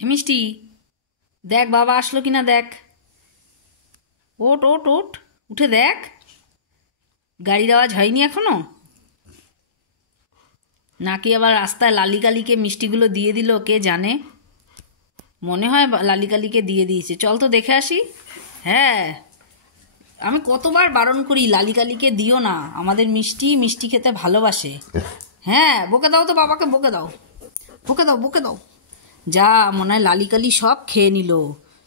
এ মিষ্টি, দেখ বাবা আসলো কিনা দেখ। ওঠ ওঠ ওঠ, উঠে দেখ। গাড়ির আওয়াজ হয়নি এখনো? নাকি আবার রাস্তায় লালিকালিকে মিষ্টিগুলো দিয়ে দিল কে জানে। মনে হয় লালিকালিকে দিয়ে দিয়েছে। চল তো দেখে আসি। হ্যাঁ, আমি কতবার বারণ করি লালিকালিকে দিও না, আমাদের মিষ্টি মিষ্টি খেতে ভালোবাসে। হ্যাঁ, বকে দাও তো বাবাকে, বকে দাও, বকে দাও, বকে দাও। যা, মনে হয় লালিকালি সব খেয়ে নিল।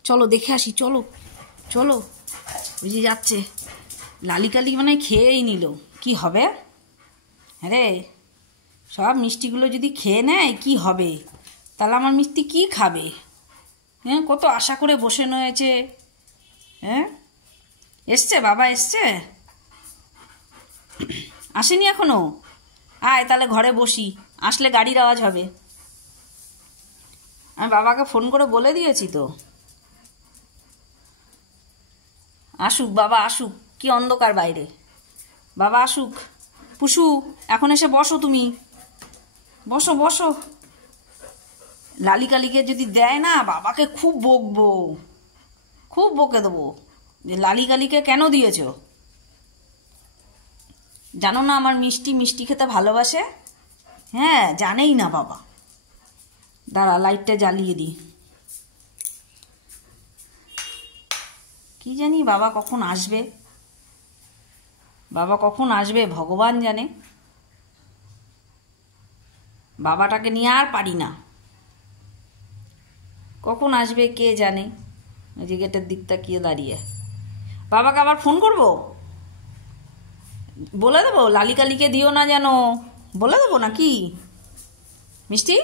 চলো দেখে আসি, চলো চলো। বুঝে যাচ্ছে লালিকালি মানে খেয়েই নিল। কি হবে? হ্যাঁ রে, সব মিষ্টিগুলো যদি খেয়ে নেয় কি হবে? তাহলে আমার মিষ্টি কি খাবে? হ্যাঁ, কত আশা করে বসে রয়েছে। হ্যাঁ, এসছে বাবা, এসছে? আসেনি এখনো? আয় তাহলে ঘরে বসি, আসলে গাড়ির আওয়াজ হবে। আমি বাবাকে ফোন করে বলে দিয়েছি তো। আসুক বাবা, আসুক। কি অন্ধকার বাইরে, বাবা আসুক। পুষু, এখন এসে বসো, তুমি বসো বসো। লালিকালিকে যদি দেয় না, বাবাকে খুব বকবো, খুব বকে দেবো যে লালিকালিকে কেন দিয়েছ। জানো না আমার মিষ্টি মিষ্টি খেতে ভালোবাসে? হ্যাঁ, জানেই না বাবা। দাঁড়া, লাইটটা জ্বালিয়ে দিই। কি জানি বাবা কখন আসবে, বাবা কখন আসবে ভগবান জানে। বাবাটাকে নিয়ে আর পারি না, কখন আসবে কে জানে। ওই যে গেটের দিক তাকিয়ে দাঁড়িয়ে। বাবাকে আবার ফোন করব, বলে দেবো লালিকালিকে দিও না যেন, বলে দেবো নাকি মিষ্টি?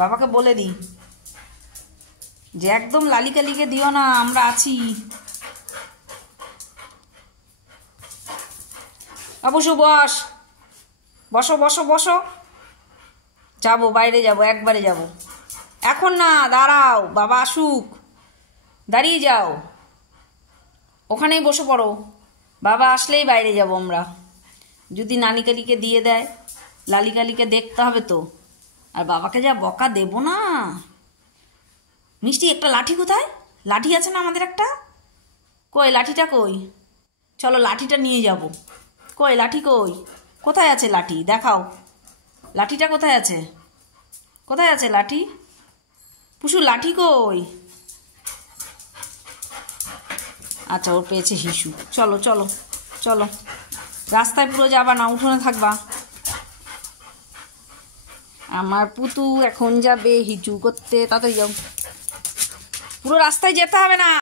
বাবাকে বলে দিই যে একদম লালিকালিকে দিও না, আমরা আছি। অবশ্য বস, বসো বসো বসো। যাবো, বাইরে যাব, একবারে যাব। এখন না, দাঁড়াও, বাবা আসুক। দাঁড়িয়ে যাও, ওখানেই বসে পড়ো। বাবা আসলেই বাইরে যাব আমরা। যদি নানিকালিকে দিয়ে দেয়, লালিকালিকে দেখতে হবে তো। আর বাবাকে যা বকা দেব না। মিষ্টি, একটা লাঠি কোথায়? লাঠি আছে না আমাদের একটা? কই লাঠিটা কই? চলো লাঠিটা নিয়ে যাব। কই লাঠি কই? কোথায় আছে লাঠি? দেখাও, লাঠিটা কোথায় আছে? কোথায় আছে লাঠি? পুষু, লাঠি কই? আচ্ছা, ওর পেয়েছে হিসু। চলো চলো চলো, রাস্তায় পুরো যাবা না, উঠোনে থাকবা। আমার পুতু এখন যাবে হিচু করতে, তাড়াতাড়ি যাও। পুরো রাস্তায় যেতে হবে না।